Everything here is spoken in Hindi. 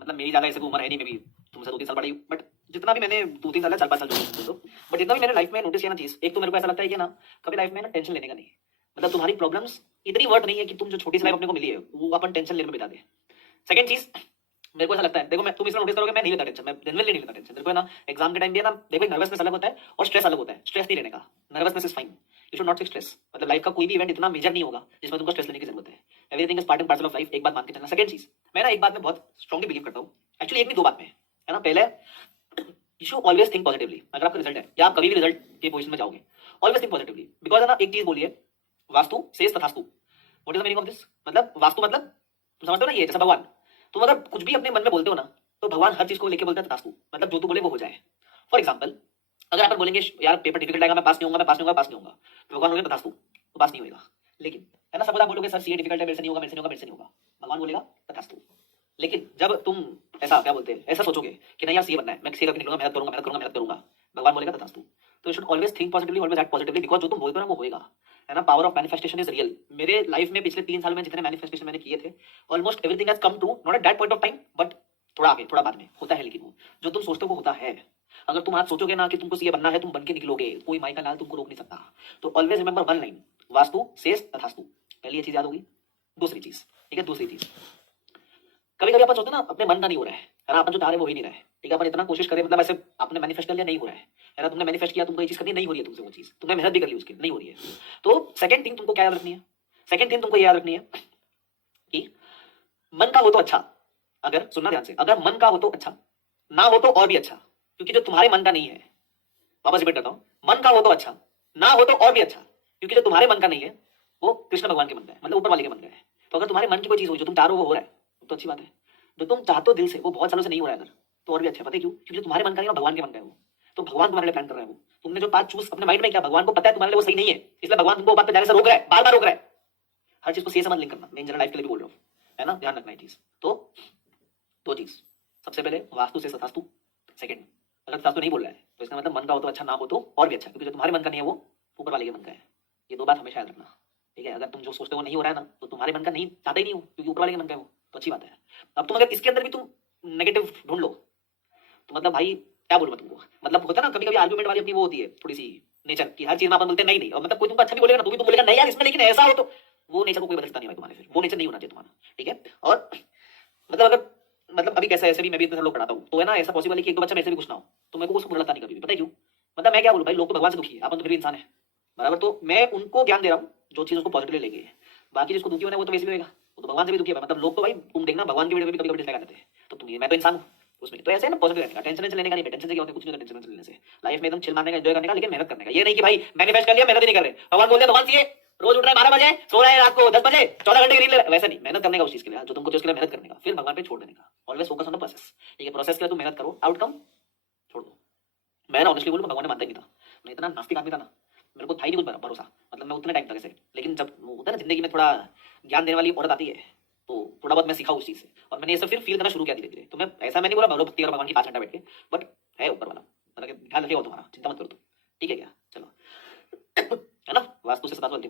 मतलब मेरी ज़्यादा ऐसे कोई उम्र है नहीं, मैं भी तुमसे 2-3 साल बड़ी हूँ, बट जितना भी मैंने 2-3 साल या 4-5 साल जो दो, बट जितना भी मैंने लाइफ में नोटिस किया ना चीज़, एक तो मेरे को ऐसा लगता है कि ना कभी लाइफ में ना टेंशन लेने का नहीं। मतलब तुम्हारी प्रॉब्लम्स इतनी वर्थ नहीं है कि तुम जो छोटी सी लाइफ अपने को मिली है वो अपन टेंशन लेने में बिता दे। सेकंड चीज़, मेरे को ऐसा लगता है, देखो मैं तुम इसमें नोटिस करोगे मैं नहीं लेता टेंशन, मैं जेनुइनली नहीं लेता टेंशन। मेरे को है ना एग्जाम के टाइम भी है ना, देखो नर्वसनेस अलग होता है और स्ट्रेस अलग होता है। स्ट्रेस नहीं लेने का, nervousness is fine, you should not take stress. मतलब लाइफ का कोई भी इवेंट इतना मेजर नहीं होगा जिसमें तुमको स्ट्रेस लेने की जरूरत है। Everything is part and parcel of life, एक बात मान के चलना। सेकंड चीज, मैं ना एक बात में बहुत स्ट्रांगली बिलीव करता हूँ, एक्चुअली एक नहीं दो बात में है ना। पहले you should always think positively. अगर आपका रिजल्ट है या आप कभी भी रिजल्ट के पोजीशन में जाओगे, ऑलवेज थिंक पॉजिटिवली। बिकॉज है ना एक चीज बोलिए, वास्तु सेज तथास्तु। What is the meaning of this? मतलब वास्तु मतलब तुम समझते हो ना, ये जैसा भगवान, तुम अगर कुछ भी अपने मन में बोलते हो ना तो भगवान हर चीज को लेके बोलता है तथास्तु। मतलब जो तू बोले वो हो जाए। फॉर एग्जाम्पल, अगर आप बोलेंगे यार पेपर डिफिकल्ट आएगा, मैं पास नहीं होगा, मैं पास नहीं होगा, पास नहीं होगा, तो भगवान बोलेगा तथास्तु, तो पास नहीं होगा। लेकिन है ना, सब आप बोलोगे सर सीए डिफिकल्ट है, मेरे से नहीं होगा, मेरे से नहीं होगा, मेरे से नहीं होगा, भगवान बोलेगा तथास्तु। लेकिन जब तुम ऐसा क्या बोलते हैं, ऐसा सोचोगे कि नहीं यार सीए बनना है, मैं सीए करके निकलूंगा, मेहनत करूंगा, मेहनत करूंगा, मेहनत करूंगा, भगवान बोलेगा तथास्तु। तो you should always think positively, always act positively, because जो तुम बोलते हो ना वो होएगा। है ना, power of manifestation is real. मेरे लाइफ में पिछले 3 साल में जितने मैनिफेस्टेशन मैंने किए थे, almost everything has come true, not at that point of time, but थोड़ा आगे, थोड़ा बाद में होता है। लेकिन वो जो तुम सोचते हो वो होता है। अगर तुम आज सोचोगे ना कि तुमको सीए बनना है, तुम बन के निकलोगे, कोई माई का लाल तुमको रोक नहीं सकता। तो always remember one line, vastu says तथास्तु। पहली ये चीज याद होगी। दूसरी चीज, ठीक है, दूसरी चीज, कभी कभी अपन सोचते हैं ना अपने मन का नहीं हो रहा है ना, अपन जो चाह रहे हैं वो ही नहीं रहा है। ठीक है, अपन इतना कोशिश करें, मतलब ऐसे आपने मैनिफेस्ट कर लिया, नहीं हो रहा है ना, तुमने मैनिफेस्ट किया, तुमको ये चीज करनी नहीं हो रही है, तुमसे वो चीज, तुमने मेहनत भी कर ली उसकी, नहीं हो रही है। तो सेकंड थिंग तुमको क्या याद रखनी है? सेकंड थिंग तुमको ये याद रखनी है कि मन का हो तो अच्छा, अगर सुनना ध्यान से, अगर मन का हो तो अच्छा, ना हो तो और भी अच्छा, क्योंकि जो तुम्हारे मन का नहीं है, वापस रिपीट करता हूँ, मन का हो तो अच्छा, ना हो तो और भी अच्छा, क्योंकि जो तुम्हारे मन का नहीं है वो कृष्ण भगवान के मन का है, मतलब ऊपर वाले के मन का है। तो अगर तुम्हारे मन की कोई चीज हुई जो तुम चाह रहे हो वो हो रहा है, तो अच्छी बात है। जो तुम चाहते हो दिल से, वो बहुत सालों से नहीं हो रहा है अगर, तो और भी अच्छा है। पता है क्यों? क्योंकि तुम्हारे मन का नहीं है, भगवान के मन का है वो। तो भगवान तुम्हारे लिए प्लान कर रहा है वो। तुमने जो बात चूज अपने माइंड में किया, भगवान को पता है तुम्हारे लिए वो सही नहीं है, इसलिए भगवान तुमको बात पे जाने से रोक रहा है, बार बार रोक रहा है। हर चीज को सही समझ लिंक करना, मैं इन जनरल लाइफ के लिए भी बोल रहा हूँ, है ना, ध्यान रखना ये चीज। तो दो चीज, सबसे पहले वास्तु से तथास्तु। सेकंड, अगर तथास्तु नहीं बोल रहा है तो इसका मतलब मन का हो तो अच्छा, ना हो तो और भी अच्छा, क्योंकि जो तुम्हारे मन का नहीं है वो ऊपर वाले के मन का है। ये दो बात हमेशा याद रखना। ठीक है, अगर तुम जो सोचते हो नहीं हो रहा है ना, तो तुम्हारे मन का नहीं, चाहते ही नहीं हो, क्योंकि ऊपर वाले के मन का है वो, तो अच्छी बात है। अब तुम अगर इसके अंदर भी तुम नेगेटिव ढूंढ लो, तो मतलब भाई क्या बोलूं मैं तुमको, मतलब होता है ना कभी कभी आर्गुमेंट वाली अपनी वो होती है थोड़ी सी नेचर की, हर चीज में अपन बोलते हैं नहीं नहीं, और मतलब कोई तुमको अच्छा भी बोलेगा ना तो भी तुम बोलेगा नहीं यार इसमें लेकिन ऐसा हो, तो वो नेचर को कोई बदलता नहीं भाई तुम्हारे, फिर वो नेचर नहीं होना चाहिए तुम्हारा। ठीक है, और मतलब अगर, मतलब अभी कैसा है, ऐसे भी मैं भी इतने साल लोग पढ़ाता हूँ, तो है ना ऐसा पॉसिबल है कि एक दो बच्चा मेरे से भी कुछ ना हो, तो मेरे को उसको बुरा लगता नहीं कभी भी। पता है क्यों? मतलब मैं क्या बोलूँ भाई, लोग तो भगवान से दुखी है, अपन तो फिर भी इंसान है बराबर, तो मैं उनको ज्ञान दे रहा हूँ जो चीज उसको पॉजिटिवली लेके। बाकी जिसको दुखी होना है वो तो वैसे भी होगा, वो तो भगवान से भी दुखी है। मतलब लोग तो भाई तुम देखना भगवान की वीडियो में भी कभी कभी डिसलाइक आ जाते हैं, तो तुम, मैं तो इंसान हूँ उसमें, तो ऐसे है ना पॉजिटिव रहने का, टेंशन लेने का नहीं। टेंशन से क्या होता है? कुछ नहीं होता टेंशन लेने से। लाइफ में एकदम चिल मारने का, एंजॉय करने का, लेकिन मेहनत करने का। ये नहीं कि भाई मैनिफेस्ट कर लिया मेहनत ही नहीं कर रहे, भगवान बोलते हैं भगवान चाहिए, रोज उठ रहा है 12 बजे, सो रहा है रात को 10 बजे, 14 घंटे की नींद ले रहा है, वैसा नहीं। मेहनत करने का उस चीज के लिए जो तुमको, जिसके लिए मेहनत करने का, फिर भगवान पे छोड़ देने का। Always focus on the process. ठीक है, प्रोसेस के लिए तुम मेहनत करो, आउटकम छोड़ दो। मैं ना ऑनेस्टली बोलूं, भगवान ने मानता ही नहीं था, मैं इतना नास्तिक आदमी था ना, मेरे को था ही नहीं कुछ भरोसा, मतलब मैं उतने टाइम तक ऐसे। लेकिन जब होता है ना जिंदगी में थोड़ा ज्ञान देने वाली औरत आती है, तो थोड़ा बहुत मैं सीखा उस चीज से, और मैंने ये सब फिर फील करना शुरू किया धीरे धीरे। तो मैं ऐसा मैं नहीं बोला भरो भक्ति और भगवान की 5 घंटा बैठ के, बट है ऊपर वाला, मतलब ध्यान रखेगा तुम्हारा, चिंता मत करो तुम। ठीक है क्या? चलो है ना, वास्तु से सदा अल्टीमेट।